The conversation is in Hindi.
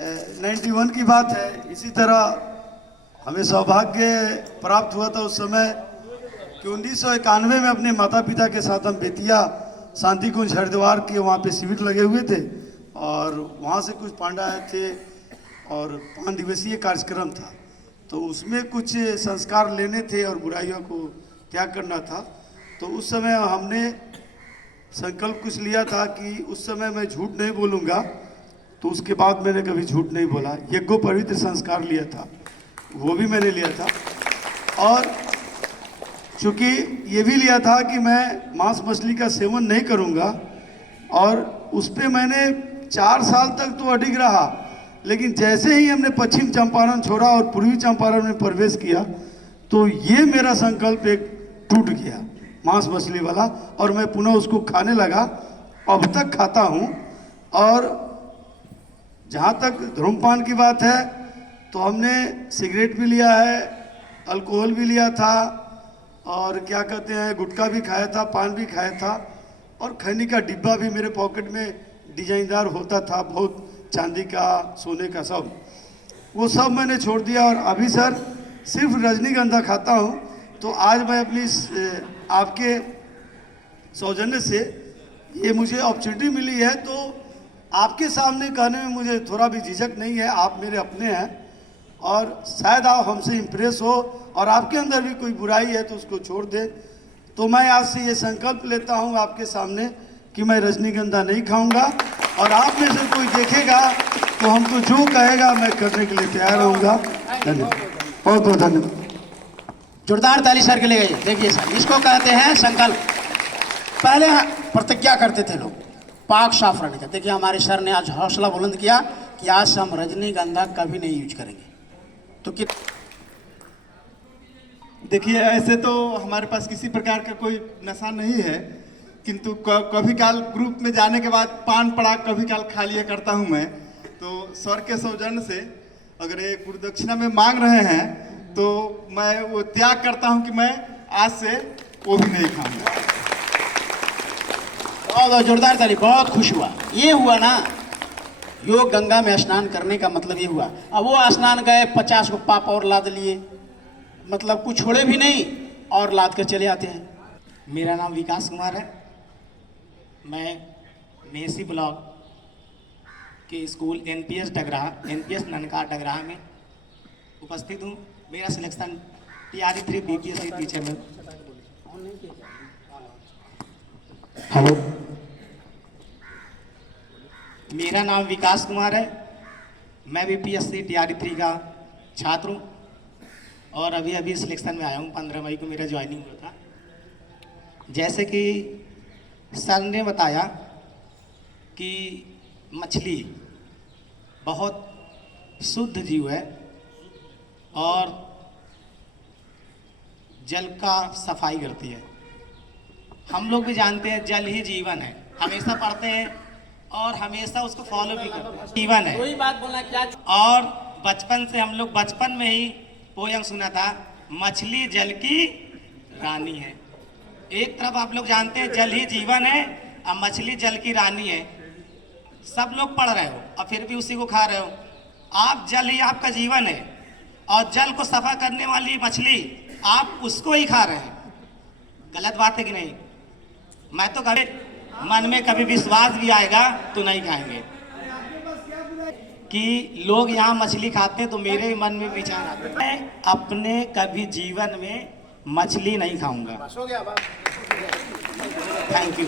91 की बात है। इसी तरह हमें सौभाग्य प्राप्त हुआ था उस समय कि 1991 में अपने माता पिता के साथ हम बेतिया शांति कुंज हरिद्वार के वहाँ पे शिविर लगे हुए थे और वहाँ से कुछ पांडा आए थे और 5 दिवसीय कार्यक्रम था। तो उसमें कुछ संस्कार लेने थे और बुराइयों को त्याग करना था। तो उस समय हमने संकल्प कुछ लिया था कि उस समय मैं झूठ नहीं बोलूँगा। तो उसके बाद मैंने कभी झूठ नहीं बोला। यज्ञो पवित्र संस्कार लिया था, वो भी मैंने लिया था। और चूँकि ये भी लिया था कि मैं मांस मछली का सेवन नहीं करूँगा और उस पर मैंने 4 साल तक तो अडिग रहा। लेकिन जैसे ही हमने पश्चिम चंपारण छोड़ा और पूर्वी चंपारण में प्रवेश किया तो ये मेरा संकल्प एक टूट गया, मांस मछली वाला, और मैं पुनः उसको खाने लगा। अब तक खाता हूँ। और जहाँ तक धूम्रपान की बात है तो हमने सिगरेट भी लिया है, अल्कोहल भी लिया था और क्या कहते हैं गुटखा भी खाया था, पान भी खाया था और खैनी का डिब्बा भी मेरे पॉकेट में डिजाइनदार होता था, बहुत चांदी का, सोने का, सब वो सब मैंने छोड़ दिया। और अभी सर सिर्फ रजनीगंधा खाता हूँ। तो आज मैं अपनी आपके सौजन्य से ये मुझे अपॉर्चुनिटी मिली है तो आपके सामने कहने में मुझे थोड़ा भी झिझक नहीं है। आप मेरे अपने हैं और शायद आप हमसे इम्प्रेस हो और आपके अंदर भी कोई बुराई है तो उसको छोड़ दे। तो मैं आज से ये संकल्प लेता हूँ आपके सामने कि मैं रजनीगंधा नहीं खाऊंगा और आप में से कोई देखेगा तो हमको जो कहेगा मैं करने के लिए तैयार रहूँगा। धन्यवाद, बहुत बहुत धन्यवाद। जोरदार ताली सर के लिए। देखिए सर, इसको कहते हैं संकल्प। पहले प्रतिज्ञा करते थे लोग पाक साफ रहने का। देखिए हमारे सर ने आज हौसला बुलंद किया कि आज से हम रजनीगंधा कभी नहीं यूज करेंगे। तो कि देखिए ऐसे तो हमारे पास किसी प्रकार का कोई नशा नहीं है, किंतु कभी काल ग्रुप में जाने के बाद पान पड़ा कभी काल खा लिया करता हूँ मैं। तो सर के सौजन्य से अगर ये गुरुदक्षिणा में मांग रहे हैं तो मैं वो त्याग करता हूँ कि मैं आज से वो भी नहीं खाऊंगा। बहुत जोरदार ताली, बहुत खुश हुआ। ये हुआ ना, योग गंगा में स्नान करने का मतलब ये हुआ। अब वो स्नान गए 50 को पाप और लाद लिए, मतलब कुछ छोड़े भी नहीं और लाद कर चले आते हैं। मेरा नाम विकास कुमार है। मैं मेसी ब्लॉक के स्कूल एनपीएस ननका डगराहा में उपस्थित हूँ। मेरा सिलेक्शन टीआरई 3 बीपीएससी टीचर में। हेलो, मेरा नाम विकास कुमार है। मैं बीपीएससी टीआरई 3 का छात्र हूँ और अभी अभी सिलेक्शन में आया हूँ। 15 मई को मेरा ज्वाइनिंग हुआ था। जैसे कि सर ने बताया कि मछली बहुत शुद्ध जीव है और जल का सफाई करती है। हम लोग भी जानते हैं जल ही जीवन है, हमेशा पढ़ते हैं और हमेशा उसको फॉलो भी करते हैं। जीवन है, कोई बात बोलना क्या। और बचपन से हम लोग बचपन में ही पोयम सुना था, मछली जल की रानी है। एक तरफ आप लोग जानते हैं जल ही जीवन है और मछली जल की रानी है। सब लोग पढ़ रहे हो और फिर भी उसी को खा रहे हो। आप जल ही आपका जीवन है और जल को सफा करने वाली मछली आप उसको ही खा रहे हैं। गलत बात है कि नहीं? मैं तो कभी मन में कभी विश्वास भी आएगा तो नहीं खाएंगे कि लोग यहाँ मछली खाते हैं तो मेरे मन में विचार आता है मैं अपने कभी जीवन में मछली नहीं खाऊंगा। Thank you.